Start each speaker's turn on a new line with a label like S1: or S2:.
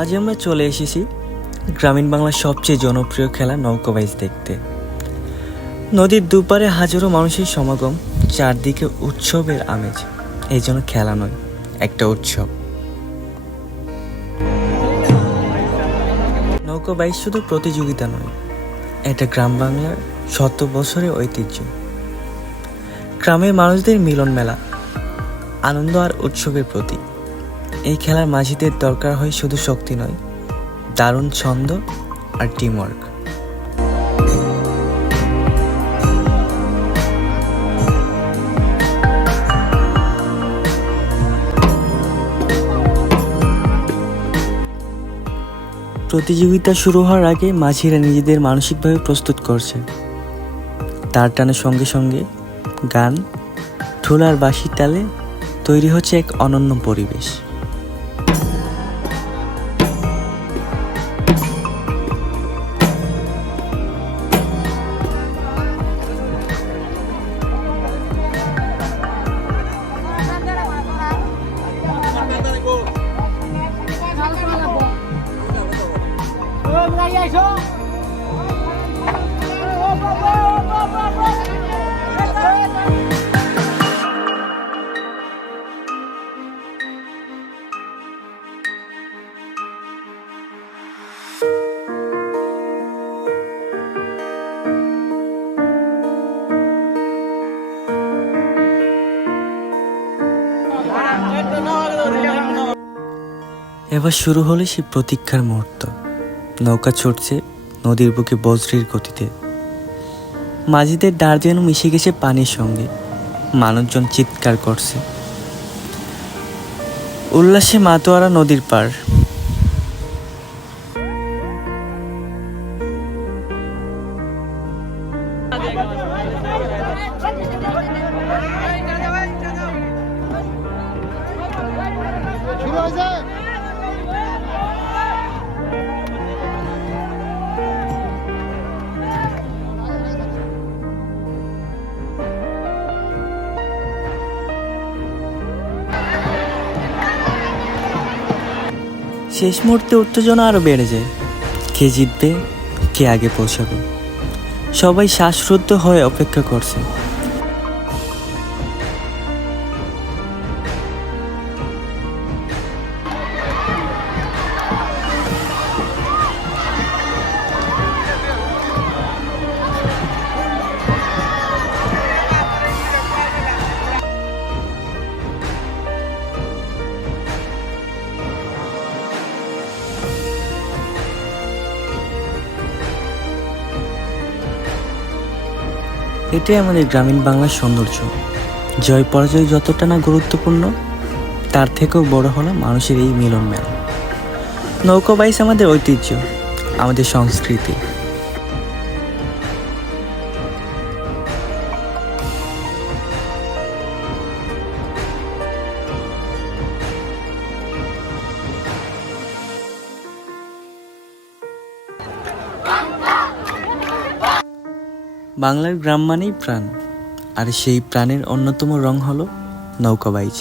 S1: আজ আমরা চলে এসেছি গ্রামীণ বাংলার সবচেয়ে জনপ্রিয় খেলা নৌকাবাইজ দেখতে। নদীর দুপারে হাজারো মানুষের সমাগম, চারদিকে উৎসবের আমেজ। এই জন্য খেলা নয়, একটা উৎসব। নৌকাবাইজ শুধু প্রতিযোগিতা নয়, এটা গ্রাম বাংলার শত বছরের ঐতিহ্য। গ্রামের মানুষদের মিলন মেলা আনন্দ আর উৎসবের প্রতীক। এই খেলার মাঝিদের দরকার হয় শুধু শক্তি নয়, দারুণ ছন্দ আর টিমওয়ার্ক প্রতিযোগিতা শুরু হওয়ার আগে মাঝিরা নিজেদের মানসিকভাবে প্রস্তুত করছে। তার টানের সঙ্গে সঙ্গে গান, ঠোলার বাঁশির তালে তৈরি হচ্ছে এক অনন্য পরিবেশ। এবার শুরু হলো সেই প্রতীক্ষার মুহূর্ত। নৌকা ছুটছে নদীর বুকে বজ্রের গতিতে। মাঝিদের ডার যেন মিশে গেছে পানির সঙ্গে। মানুষজন চিৎকার করছে। উল্লাসে মাতোয়ারা নদীর পার শেষ মুহূর্তে উত্তেজনা আরও বেড়ে যায়। কে জিতবে, কে আগে পৌঁছাবে? সবাই শ্বাসরুদ্ধ হয়ে অপেক্ষা করছে। এটাই আমাদের গ্রামীণ বাংলার সৌন্দর্য। জয় পরাজয় যতটা না গুরুত্বপূর্ণ, তার থেকেও বড় হলো মানুষের এই মিলন মেলা নৌকা বাইস আমাদের ঐতিহ্য, আমাদের সংস্কৃতি। বাংলার গ্রাম মানেই প্রাণ। আর সেই প্রাণের অন্যতম রং হলো নৌকাবাইজ